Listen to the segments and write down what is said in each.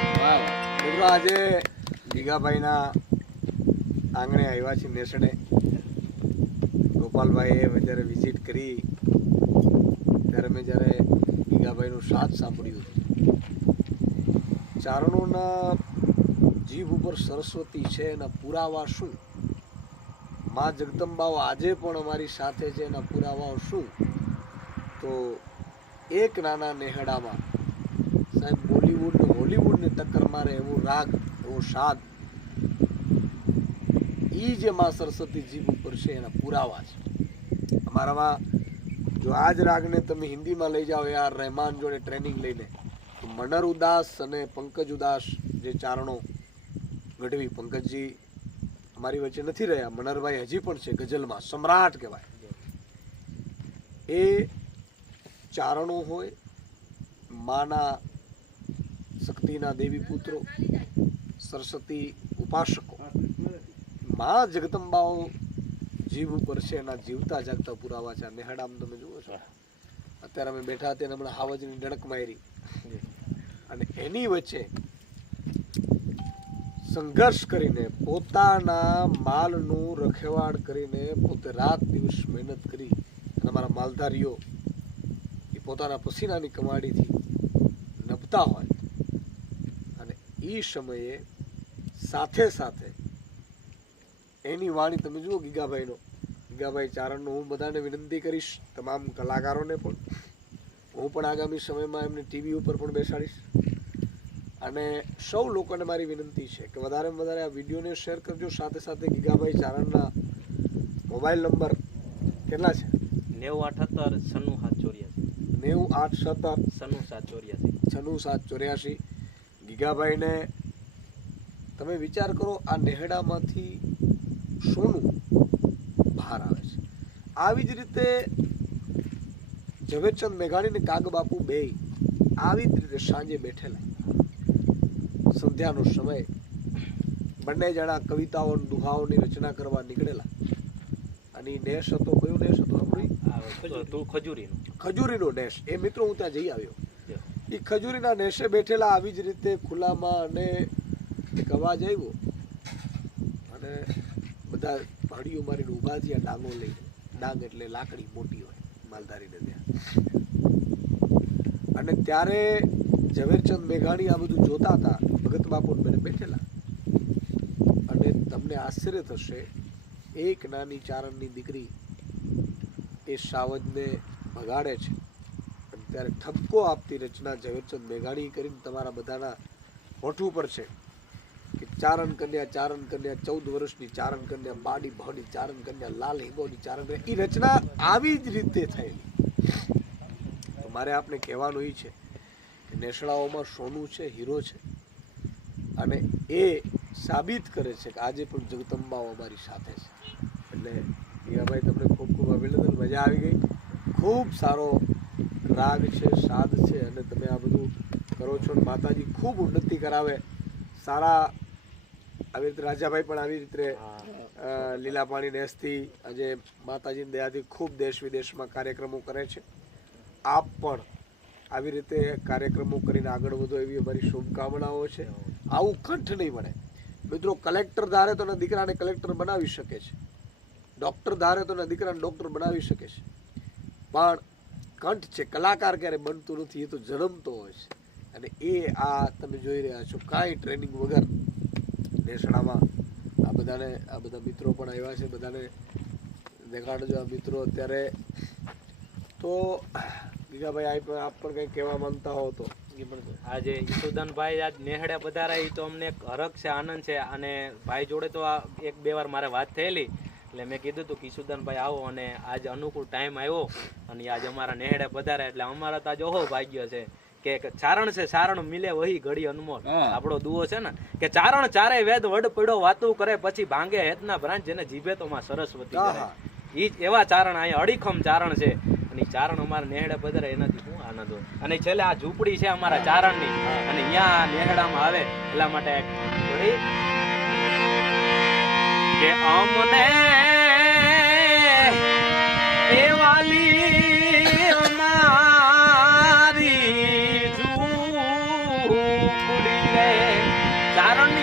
મિત્રો, આજે ગીગાભાઈના આંગણે આવ્યા છે નેસડે. ગોપાલભાઈએ જ્યારે વિઝિટ કરી, ત્યારે મેં જ્યારે ગીગાભાઈનું સાથ સાંભળ્યું ચારણોના જીભ ઉપર સરસ્વતી છે એના પુરાવા શું? મા જગદંબાઓ આજે પણ અમારી સાથે છે એના પુરાવાઓ શું? તો એક નાના નેહડામાં સાહેબ, બોલીવુડ હોલીવુડ ને ટક્કર મારે એવો રાગ, એવો શાદ. ઈ જે માં સરસ્વતી જીભ ઉપર છે, એના પુરાવા છે. અમારામાં જો આ જ રાગને તમે હિન્દીમાં લઈ જાઓ યાર રહેમાન જોડે ટ્રેનિંગ લઈને, તો મનર ઉદાસ અને પંકજ ઉદાસ જે ચારણો ગઢવી, પંકજજી અમારી વચ્ચે નથી રહ્યા. મનરભાઈ હજી પણ છે ગઝલમાં, સમ્રાટ કહેવાય. એ ચારણો હોય, માના શક્તિના દેવી પુત્રો, સરસ્વતી ઉપાસકો. મા જગદંબાઓ જીવ ઉપર છે, એના જીવતા જાગતા પુરાવા છે. નેહડામ તમે જુઓ છો. અત્યારે અમે બેઠા હતા હમણાં હાવજની ડણક મારી. અને એની વચ્ચે સંઘર્ષ કરીને, પોતાના માલનું રખેવાળ કરીને, પોતે રાત દિવસ મહેનત કરી અને અમારા માલધારીઓ એ પોતાના પસીનાની કમાડીથી નભતા હોય. એ સમયે સાથે સાથે એની વાણી તમે જુઓ ગીગાભાઈનો. ગીગાભાઈ ચારણનો હું બધાને વિનંતી કરીશ તમામ કલાકારોને પણ. હું પણ આગામી સમયમાં એમને ટીવી ઉપર પણ બેસાડીશ. અને સૌ લોકોને મારી વિનંતી છે કે વધારેમાં વધારે આ વિડીયોને શેર કરજો. સાથે સાથે ગીગાભાઈ ચારણના મોબાઈલ નંબર કેટલા છે? નેવું અઠત્તર છન્નું સાત ચોર્યાસી. નેવું આઠ સત્તર છન્નું સાત ચોર્યાસી. છન્નું સાત ચોર્યાસી. ગીગાભાઈને તમે વિચાર કરો આ નેહડામાંથી સોનું બહાર આવે છે. આવી જ રીતે ઝવેરચંદ મેઘાણી ને કાગબાપુ બે આવી જ રીતે સાંજે બેઠેલા. સંધ્યાનો સમય. બંને જણા કવિતાઓ દુહાઓની રચના કરવા નીકળેલા. અને નેશ હતો કયો નેશ હતો આપણે ખજૂરીનો. ખજૂરીનો નેશ. એ મિત્રો હું ત્યાં જઈ આવ્યો. એ ખજૂરીના નેશે બેઠેલા આવી જ રીતે ખુલ્લામાં અને એક અવાજ આવ્યો. અને બધા ભાડીઓ મારીને ઊભા થયા, ડાંગો લઈને. ડાંગ એટલે લાકડી મોટી હોય, માલધારીને ત્યાં. અને ત્યારે ઝવેરચંદ મેઘાણી આ બધું જોતા હતા, ભગત બાપુ મને બેઠેલા. અને તમને આશ્ચર્ય થશે, એક નાની ચારણની દીકરી એ સાવજને ભગાડે છે. ત્યારે ઠપકો આપતી રચના ઝવેરચંદ મેઘાણી કરીને તમારા બધાના હોઠ ઉપર છે કે ચારણ કન્યા ચારણ કન્યા, ચૌદ વર્ષની ચારણ કન્યા બાડી ભાડી ચારણ કન્યા, લાલ હિંગોની ચારણ કન્યા એ રચના આવી જ રીતે થયેલી. તો મારે આપને કહેવાનું એ છે કે નેસડાઓમાં સોનું છે, હીરો છે, અને એ સાબિત કરે છે કે આજે પણ જગદંબાઓ અમારી સાથે છે. એટલે હીરાભાઈ તમને ખૂબ ખૂબ અભિનંદન. મજા આવી ગઈ. ખૂબ સારો રાગ છે સાદ છે અને તમે આ બધું કરો છો અને માતાજી ખૂબ ઉન્નતિ કરાવે. સારા આવી રીતે રાજાભાઈ પણ આવી રીતે લીલા પાણી નેસથી આજે માતાજીની દયાથી ખૂબ દેશ વિદેશમાં કાર્યક્રમો કરે છે. આપ પણ આવી રીતે કાર્યક્રમો કરીને આગળ વધો એવી અમારી શુભકામનાઓ છે. આવું કંઠ નહીં મળે મિત્રો કલેક્ટર ધારે તો દીકરાને કલેક્ટર બનાવી શકે છે. ડોક્ટર ધારે તો દીકરાને ડૉક્ટર બનાવી શકે છે. પણ કંઠ છે, કલાકાર ક્યારે બનતું નથી એ તો જન્મતો હોય છે. અને એ આ તમે જોઈ રહ્યા છો, કાંઈ ટ્રેનિંગ વગર નેસડામાં આ બધાને, આ બધા મિત્રો પણ આવ્યા છે, બધાને દેખાડજો આ મિત્રો અત્યારે. તો ગીગાભાઈ આપ પણ કંઈ કહેવા માંગતા હો તો. આજે ઈસુદાનભાઈ આજ નેહડે પધારા એ તો અમને એક હરખ છે, આનંદ છે. અને ભાઈ જોડે તો આ એક બે વાર મારે વાત થયેલી. એટલે મેં કીધું હતું કે ઈસુદાનભાઈ આવો અને આજ અનુકૂળ ટાઈમ આવ્યો અને આજ અમારા નેહડે પધારે એટલે અમારા તો આજ ઓહો ભાગ્ય છે. કે ચારણ છે ચારણ મિલે વહી ઘડી અનમોલ. આપણો દુઓ છે ને. કે ચારણ ચારે વેદ વડ પડ્યો વાતું કરે પછી ભાંગે હેતના ભ્રાંત જેને જીભે તો માં સરસ્વતી કરે ઈ જ એવા ચારણ અહીંયા અડીખમ ચારણ છે. અને ચારણ અમારા નેહડે પધારે એનાથી હું આનંદ હોય. અને છેલ્લે આ ઝૂંપડી છે અમારા ચારણની. અને અહીંયા નેહડામાં આવે એટલા માટે કે અમને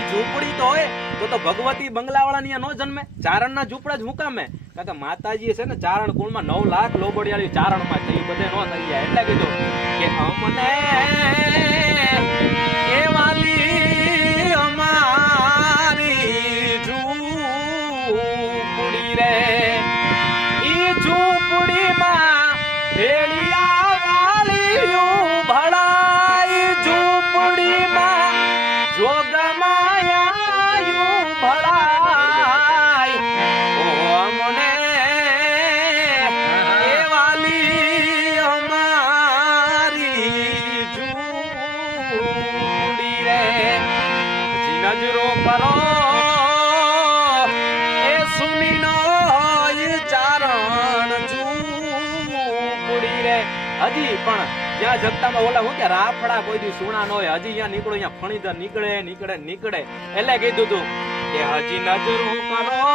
ઝૂંપડી તો હોય, તો તો ભગવતી બંગલાવાળાની નો જન્મે. ચારણના ઝૂંપડા જ મુકામે કારણ કે માતાજી છે ને ચારણ કુળમાં નવ લાખ લોબડિયાળી ચારણમાં થઈ બધે નો થઈ જાય. એટલે કીધું કે અમને ઝૂંપડી રે. ઈ ઝૂંપડીમાં ભેળિયા વાલીયું ભળાઈ ઝૂંપડીમાં જોગમાયાયું ભળાય. ઓ અમને એ વાલી અમારી ઝૂંપડી રે. નજરો કરો. હજી પણ જ્યાં જગતામાં ઓલા હું કે રાફડા કોઈ દી સુણા ન હોય. હજી અહીંયા નીકળો, અહીંયા ફણીધર નીકળે નીકળે નીકળે. એટલે કીધું તું કે હજી નજરો કરો.